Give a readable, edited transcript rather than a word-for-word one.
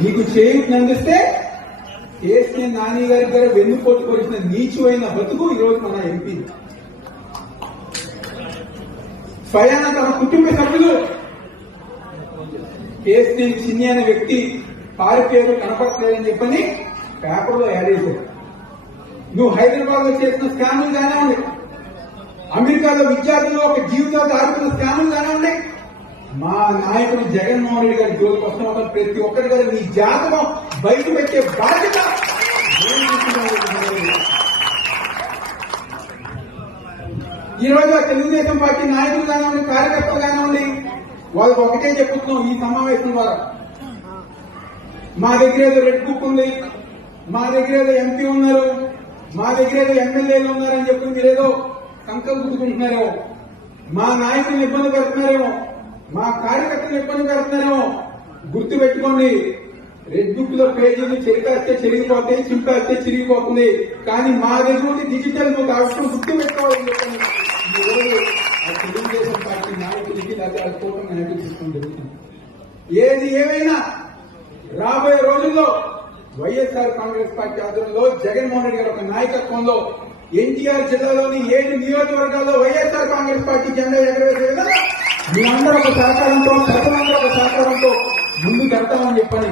నీకు చేయునందిస్తే కేసీఆర్ నాని గారి దగ్గర వెన్నుపోటు కొలిసిన నీచువైన బతుకు ఈరోజు మన ఎంపీ స్వయాన తన కుటుంబ సభ్యులు కేసీఆర్ చిన్ని అనే వ్యక్తి పారిపోయారు కనపడలేదని చెప్పని పేపర్లో యాడ్ చేశారు. నువ్వు హైదరాబాద్ లో చేసిన స్కాములు కానివ్వండి, అమెరికాలో విద్యార్థులు ఒక జీవితాలు ఆడుతున్న స్కాములు కానివ్వండి, మా నాయకుడు జగన్మోహన్ రెడ్డి గారి జోలికి వస్తున్న ప్రతి ఒక్కరి గారు నీ జాతకం బయట పెట్టే బాధ్యత ఈ రోజు తెలుగుదేశం పార్టీ నాయకులు కానివ్వండి, కార్యకర్తలు కానివ్వండి, వాళ్ళకి ఒకటే చెప్పుతున్నాం ఈ సమావేశం ద్వారా. మా దగ్గర ఏదో రెడ్ బుక్ ఉంది, మా దగ్గర ఏదో ఎంపీ ఉన్నారు, మా దగ్గర ఏదో ఎమ్మెల్యేలు ఉన్నారని చెప్పి మీరేదో కంకలు గుర్తుకుంటున్నారేమో, మా నాయకులను ఇబ్బంది పెడుతున్నారేమో, మా కార్యకర్తలు ఇబ్బంది పెడుతున్నారేమో. గుర్తు పెట్టుకోండి, రెడ్ బుక్ లో పేజీలు చెరిపేస్తే చెరిగిపోతాయి, చింపేస్తే చిరిగిపోతుంది. కానీ మా దగ్గర డిజిటల్ బుక్ అవసరం గుర్తు పెట్టుకోవాలని చెప్పండి. ఈ రోజు ఆ తెలుగుదేశం పార్టీ నాయకులకి లేదా కూటమి నాయకులు తీసుకొని జరుగుతుంది. ఏది ఏమైనా రాబోయే రోజుల్లో వైఎస్ఆర్ కాంగ్రెస్ పార్టీ ఆధ్వర్యంలో జగన్మోహన్ రెడ్డి గారి ఒక నాయకత్వంలో ఎన్టీఆర్ జిల్లాలోని 7 నియోజకవర్గాల్లో వైఎస్ఆర్ కాంగ్రెస్ పార్టీ జెండా ఎగరవేసే విధంగా మీ అందరూ ఒక సహకారంతో, ప్రజలందరూ ఒక సహకారంతో ముందుకు వెళ్తామని చెప్పని